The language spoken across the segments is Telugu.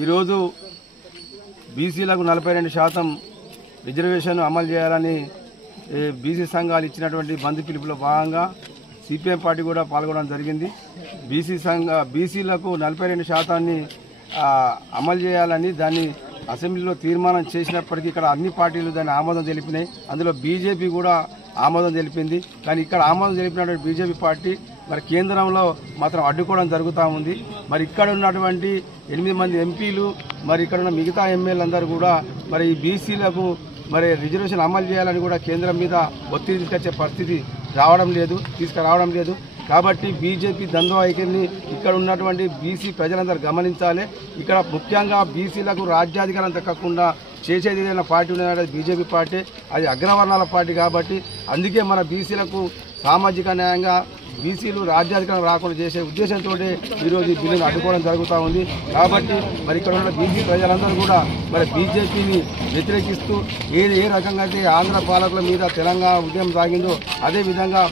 ఈరోజు బీసీలకు 42% రిజర్వేషన్ అమలు చేయాలని బీసీ సంఘాలు ఇచ్చినటువంటి బంద్ పిలుపులో భాగంగా సిపిఎం పార్టీ కూడా పాల్గొనడం జరిగింది. బీసీలకు 42% అమలు చేయాలని దాన్ని అసెంబ్లీలో తీర్మానం చేసినప్పటికీ ఇక్కడ అన్ని పార్టీలు దాన్ని ఆమోదం తెలిపినాయి. అందులో బీజేపీ కూడా ఆమోదం తెలిపింది. కానీ ఇక్కడ ఆమోదం తెలిపినటువంటి బీజేపీ పార్టీ మరి కేంద్రంలో మాత్రం అడ్డుకోవడం జరుగుతూ ఉంది. మరి ఇక్కడ ఉన్నటువంటి 8 మంది ఎంపీలు మరి ఇక్కడ ఉన్న మిగతా ఎమ్మెల్యేలందరూ కూడా మరి ఈ బీసీలకు మరి రిజర్వేషన్ అమలు చేయాలని కూడా కేంద్రం మీద ఒత్తిడి తీసుకొచ్చే పరిస్థితి తీసుకురావడం లేదు. కాబట్టి బీజేపీ దండోయికల్ని ఇక్కడ ఉన్నటువంటి బీసీ ప్రజలందరూ గమనించాలి. ఇక్కడ ముఖ్యంగా బీసీలకు రాజ్యాధికారం దక్కకుండా చేసేది ఏదైనా పార్టీ ఉన్నది బీజేపీ పార్టీ, అది అగ్రవర్ణాల పార్టీ. కాబట్టి అందుకే మన బీసీలకు సామాజిక న్యాయంగా బీసీలు రాజ్యాధికారం రాకుండా చేసే ఉద్దేశంతో ఈరోజు ఈ బిల్లును అడ్డుకోవడం జరుగుతూ ఉంది. కాబట్టి మరి ఇక్కడ ఉన్న బీసీ ప్రజలందరూ కూడా మరి బీజేపీని వ్యతిరేకిస్తూ ఏ రకంగా అయితే ఆంధ్ర పాలకుల మీద తెలంగాణ ఉద్యమం సాగిందో అదేవిధంగా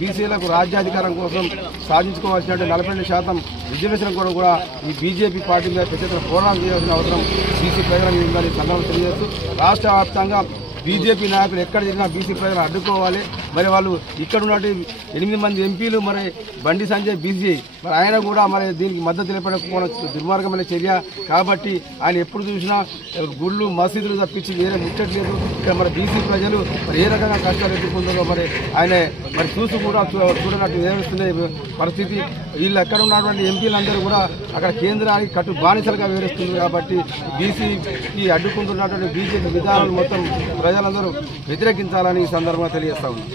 బీసీలకు రాజ్యాధికారం కోసం సాధించుకోవాల్సిన 42% రిజర్వేషన్ కూడా ఈ బీజేపీ పార్టీ మీద పెద్ద పోరాటం చేయాల్సిన అవసరం బీసీ ప్రజల మీద సందర్భం తెలియజేస్తూ రాష్ట్ర వ్యాప్తంగా బీజేపీ నాయకులు ఎక్కడ జరిగినా బీసీ ప్రజలు అడ్డుకోవాలి. మరి వాళ్ళు ఇక్కడ ఉన్నటువంటి 8 మంది ఎంపీలు మరి బండి సంజయ్ బీసీ మరి ఆయన కూడా మరి దీనికి మద్దతు తెలిపకపోవడం దుర్మార్గమైన చర్య. కాబట్టి ఆయన ఎప్పుడు చూసినా గుళ్ళు మసీదులు తప్పించి వేరే ముట్టట్లేదు. ఇక్కడ మరి బీసీ ప్రజలు మరి ఏ రకంగా కష్టాలు ఎదుర్కొంటుందో మరి ఆయన మరి చూడనట్టు వివరిస్తున్న పరిస్థితి. వీళ్ళు ఎక్కడ ఉన్నటువంటి ఎంపీలందరూ కూడా అక్కడ కేంద్రానికి కట్టు బానిసలుగా వివరిస్తుంది. కాబట్టి బీసీకి అడ్డుకుంటున్నటువంటి బీజేపీ విధానాలు మొత్తం ప్రజలందరూ వ్యతిరేకించాలని ఈ సందర్భంగా తెలియజేస్తా ఉన్నాం.